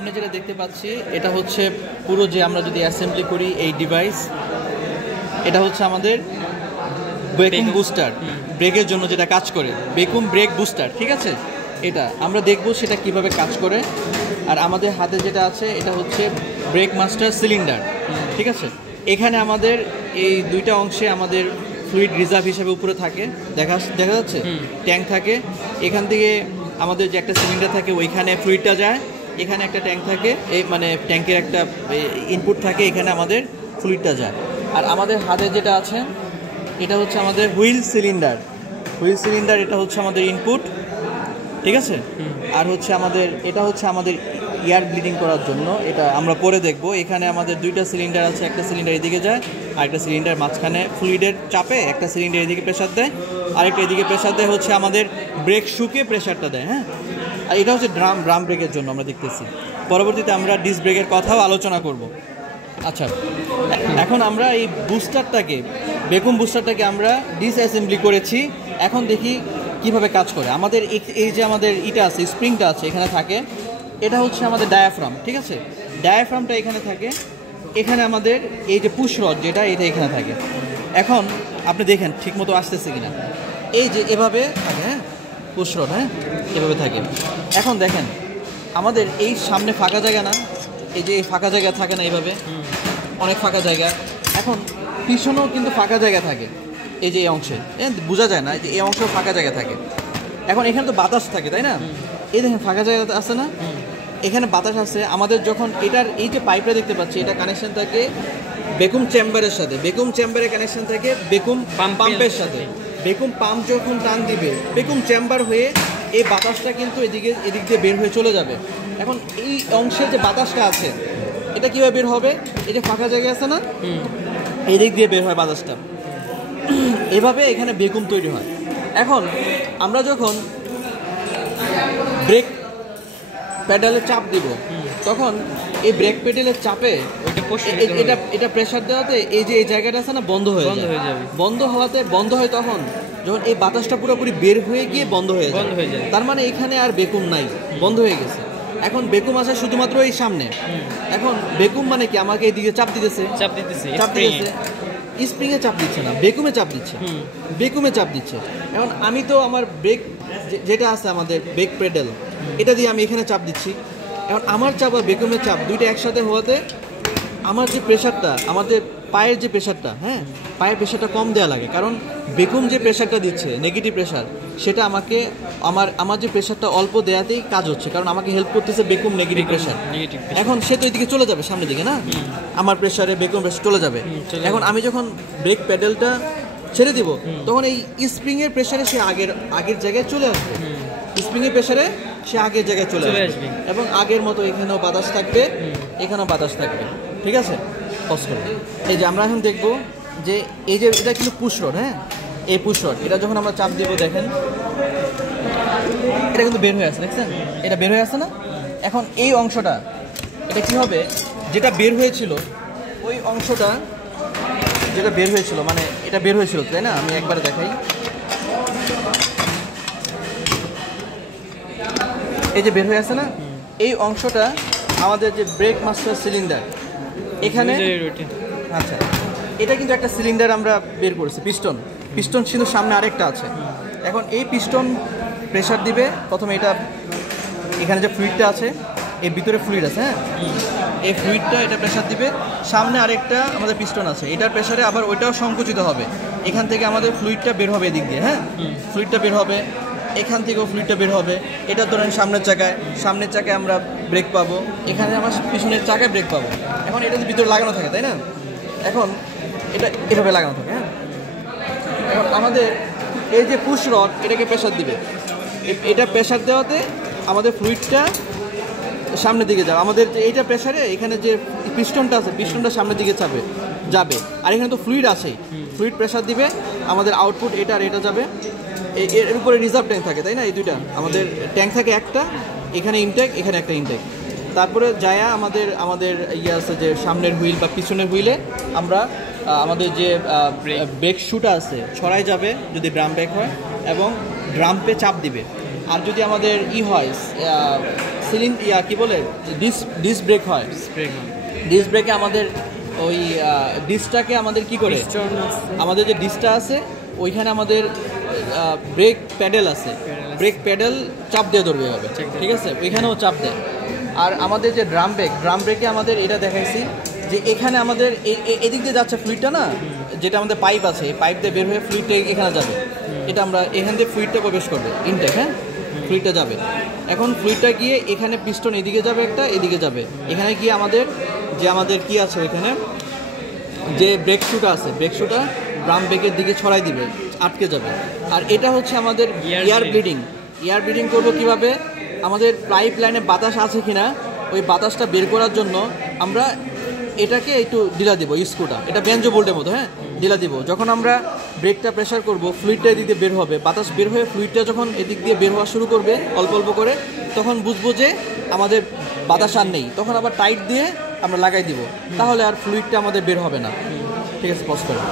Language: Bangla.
আমরা যেটা দেখতে পাচ্ছি এটা হচ্ছে পুরো যে আমরা যদি অ্যাসেম্বলি করি এই ডিভাইস, এটা হচ্ছে আমাদের বেকুম বুস্টার, ব্রেকের জন্য যেটা কাজ করে, বেকুম ব্রেক বুস্টার। ঠিক আছে, এটা আমরা দেখব সেটা কিভাবে কাজ করে। আর আমাদের হাতে যেটা আছে এটা হচ্ছে ব্রেক মাস্টার সিলিন্ডার। ঠিক আছে, এখানে আমাদের এই দুইটা অংশে আমাদের ফ্লুইড রিজার্ভ হিসেবে উপরে থাকে, দেখা যাচ্ছে ট্যাঙ্ক থাকে। এখান থেকে আমাদের যে একটা সিলিন্ডার থাকে ওইখানে ফ্লুইডটা যায়, এখানে একটা ট্যাঙ্ক থাকে, এই মানে ট্যাঙ্কের একটা ইনপুট থাকে, এখানে আমাদের ফ্লুইডটা যায়। আর আমাদের হাতে যেটা আছে এটা হচ্ছে আমাদের হুইল সিলিন্ডার। হুইল সিলিন্ডার এটা হচ্ছে আমাদের ইনপুট। ঠিক আছে, আর হচ্ছে আমাদের এটা হচ্ছে আমাদের এয়ার ব্লিডিং করার জন্য, এটা আমরা পরে দেখব। এখানে আমাদের দুইটা সিলিন্ডার আছে, একটা সিলিন্ডার এদিকে যায় আর একটা সিলিন্ডার মাঝখানে ফ্লুইডের চাপে একটা সিলিন্ডার এদিকে প্রেশার দেয়, আরেকটা এদিকে প্রেশার দেয়, হচ্ছে আমাদের ব্রেক শুকে প্রেশারটা দেয়। হ্যাঁ, আর এটা হচ্ছে ড্রাম ব্রেকের জন্য আমরা দেখতেছি। পরবর্তীতে আমরা ডিস্ক ব্রেকের কথাও আলোচনা করব। আচ্ছা, এখন আমরা এই বুস্টারটাকে, বেকুম বুস্টারটাকে আমরা ডিসঅ্যাসেম্বলি করেছি। এখন দেখি কিভাবে কাজ করে। আমাদের এই যে আমাদের ইটা আছে, স্প্রিংটা আছে এখানে থাকে, এটা হচ্ছে আমাদের ডায়াফ্রাম। ঠিক আছে, ডায়াফ্রামটা এখানে থাকে। এখানে আমাদের এই যে পুশ রড যেটা, এটা এখানে থাকে। এখন আপনি দেখেন ঠিক মতো আসতেছে কিনা। এই যে এভাবে থাকে, হ্যাঁ, পুশ রড, হ্যাঁ, এভাবে থাকে। এখন দেখেন আমাদের এই সামনে ফাঁকা জায়গা না, এই যে এই ফাঁকা জায়গা থাকে না, এইভাবে অনেক ফাঁকা জায়গা। এখন পিছনেও কিন্তু ফাঁকা জায়গা থাকে, এই যে এই অংশে বোঝা যায় না, যে এই অংশেও ফাঁকা জায়গা থাকে। এখন এখানে তো বাতাস থাকে, তাই না? এই দেখেন ফাঁকা জায়গা আছে না, এখানে বাতাস আছে। আমাদের যখন এটার এই যে পাইপটা দেখতে পাচ্ছি, এটা কানেকশন থাকে বেকুম চেম্বারের সাথে, বেকুম চেম্বারের কানেকশন থাকে বেকুম পাম্পের সাথে। বেকুম পাম্প যখন টান দিবে বেকুম চেম্বার হয়ে এই বাতাসটা কিন্তু এদিক দিয়ে বের হয়ে চলে যাবে। এখন এই অংশের যে বাতাসটা আছে এটা কীভাবে বের হবে? এই যে ফাঁকা জায়গা আছে না, এই দিক দিয়ে বের হয় বাতাসটা, এভাবে এখানে বেকুম তৈরি হয়। এখন আমরা যখন ব্রেক প্যাডেলে চাপ দিব, তখন এই ব্রেক প্যাডেলের চাপে এটা প্রেসার দেওয়াতে এই যে এই জায়গাটা আছে না, বন্ধ হয়ে যাবে। বন্ধ হয় তখন যখন এই বাতাসটা পুরোপুরি বের হয়ে গিয়ে বন্ধ হয়ে যায়। তার মানে এখানে আর বেকুম নাই, বন্ধ হয়ে গেছে। এখন বেকুম আছে শুধুমাত্র এই সামনে। এখন বেকুম মানে কি, আমাকে এইদিকে চাপ দিতেছে, স্প্রিংয়ে চাপ দিচ্ছে না, বেকুমে চাপ দিচ্ছে। এখন আমি তো আমার ব্রেক যেটা আছে আমাদের ব্রেক প্যাডেল, এটা দিয়ে আমি এখানে চাপ দিচ্ছি। এখন আমার চাপ আর বেকুমের চাপ দুইটা একসাথে হওয়াতে আমার যে প্রেশারটা, আমাদের পায়ের যে প্রেশারটা, হ্যাঁ, পায়ের প্রেশারটা কম দেওয়া লাগে। কারণ বেকুম যে প্রেশারটা দিচ্ছে নেগেটিভ প্রেশার, সেটা আমাকে আমার যে প্রেশারটা অল্প দেওয়াতেই কাজ হচ্ছে, কারণ আমাকে হেল্প করতেছে বেকুম নেগেটিভ প্রেশার। এখন সে তো এদিকে চলে যাবে, সামনের দিকে না, আমার প্রেশারে বেকুম প্রেশার চলে যাবে। এখন আমি যখন ব্রেক প্যাডেলটা ছেড়ে দিব, তখন এই স্প্রিংয়ের প্রেশারে সে আগের জায়গায় চলে আসবে। স্প্রিংয়ের প্রেশারে সে আগের জায়গায় চলে আসবে এবং আগের মতো এখানেও বাতাস থাকবে, এখানেও বাতাস থাকবে। ঠিক আছে, পজ করবে। এই যে আমরা এখন দেখব যে এই যে এটা কিন্তু পুশ রড, হ্যাঁ, এই পুশ রড, এটা যখন আমরা চাপ দিব, দেখেন এটা কিন্তু বের হয়ে আসছে, দেখছেন, এটা বের হয়ে আসছে না। এখন এই অংশটা, এটা কি হবে, যেটা বের হয়েছিল ওই অংশটা, যেটা বের হয়েছিল, মানে এটা বের হয়েছিল, তাই না? আমি একবারে দেখাই। এই যে বের হয়ে আসছে না, এই অংশটা আমাদের যে ব্রেক মাস্টার সিলিন্ডার, এখানে, আচ্ছা, এটা কিন্তু একটা সিলিন্ডার আমরা বের করেছি, পিস্টন কিন্তু সামনে আরেকটা আছে। এখন এই পিস্টন প্রেশার দিবে প্রথমে, এটা এখানে যে ফ্লুইডটা আছে, এর ভিতরে ফ্লুইড আছে, হ্যাঁ, এই ফ্লুইডটা এটা প্রেশার দিবে। সামনে আরেকটা আমাদের পিস্টন আছে, এটার প্রেশারে আবার ওইটাও সংকুচিত হবে। এখান থেকে আমাদের ফ্লুইডটা বের হবে এদিক দিয়ে, হ্যাঁ, ফ্লুইডটা বের হবে, এখান থেকেও ফ্লুইডটা বের হবে। এটা ধরেন সামনের চাকায় আমরা ব্রেক পাবো, এখানে আমার পিছনের চাকায় ব্রেক পাবো। এখন এটা তো ভিতরে লাগানো থাকে, তাই না? এখন এটা এভাবে লাগানো থাকে, হ্যাঁ। এখন আমাদের এই যে পুশ রড, এটাকে প্রেশার দিবে, এটা প্রেশার দেওয়াতে আমাদের ফ্লুইডটা সামনের দিকে যাবে। আমাদের এইটা প্রেশারে এখানে যে পিস্টনটা আছে, পিস্টনটা সামনের দিকে যাবে। আর এখানে তো ফ্লুইড আছেই, ফ্লুইড প্রেশার দিবে, আমাদের আউটপুট এটা আর এটা যাবে। এর উপরে রিজার্ভ ট্যাঙ্ক থাকে, তাই না? এই দুইটা আমাদের ট্যাঙ্ক থাকে, একটা এখানে ইনটেক, এখানে একটা ইনটেক। তারপরে যায়া আমাদের ইয়ে আছে যে সামনের হুইল বা পিছনের হুইলে আমরা আমাদের যে ব্রেক শুটা আছে ছড়াই যাবে যদি ড্রাম ব্রেক হয়, এবং ড্রাম্পে চাপ দিবে। আর যদি আমাদের হয় কি বলে ডিস ব্রেক হয়, ডিস ব্রেকে আমাদের ওই ডিসটাকে আমাদের কি করে, আমাদের যে ডিসটা আছে ওইখানে আমাদের ব্রেক প্যাডেল আছে, ব্রেক প্যাডেল চাপ দিয়ে ধরবে হবে, ঠিক আছে, ওইখানেও চাপ দেয়। আর আমাদের যে ড্রাম ব্রেকে আমাদের এটা দেখাইছি যে এখানে আমাদের এদিক দিয়ে যাচ্ছে ফ্লুইডটা না, যেটা আমাদের পাইপ আছে, এই পাইপ দিয়ে বের হয়ে ফ্লুইডটা এখানে যাবে, এটা আমরা এখান থেকে ফ্লুইডটা প্রবেশ করবে ইনটেক, হ্যাঁ ফ্লুইডটা যাবে। এখন ফ্লুইডটা গিয়ে এখানে পিস্টন এদিকে যাবে, একটা এদিকে যাবে, এখানে গিয়ে আমাদের কি আছে ওইখানে যে ব্রেক শুটা আছে, ব্রেক শুটা ড্রাম ব্রেকের দিকে ছড়াই দিবে, আটকে যাবে। আর এটা হচ্ছে আমাদের এয়ার ব্লিডিং করবো কিভাবে, আমাদের পাইপ লাইনে বাতাস আছে কিনা ওই বাতাসটা বের করার জন্য আমরা এটাকে একটু ঢিলা দিব, স্ক্রুটা, এটা বেঞ্জো বোল্টের মতো, হ্যাঁ ঢিলা দিব। যখন আমরা ব্রেকটা প্রেসার করব, ফ্লুইডটা এদিক দিয়ে বের হবে, বাতাস বের হয়ে ফ্লুইডটা যখন এদিক দিয়ে বের হওয়া শুরু করবে অল্প অল্প করে, তখন বুঝবো যে আমাদের বাতাস আর নেই, তখন আবার টাইট দিয়ে আমরা লাগাই দিব, তাহলে আর ফ্লুইডটা আমাদের বের হবে না। ঠিক আছে, পজ করো।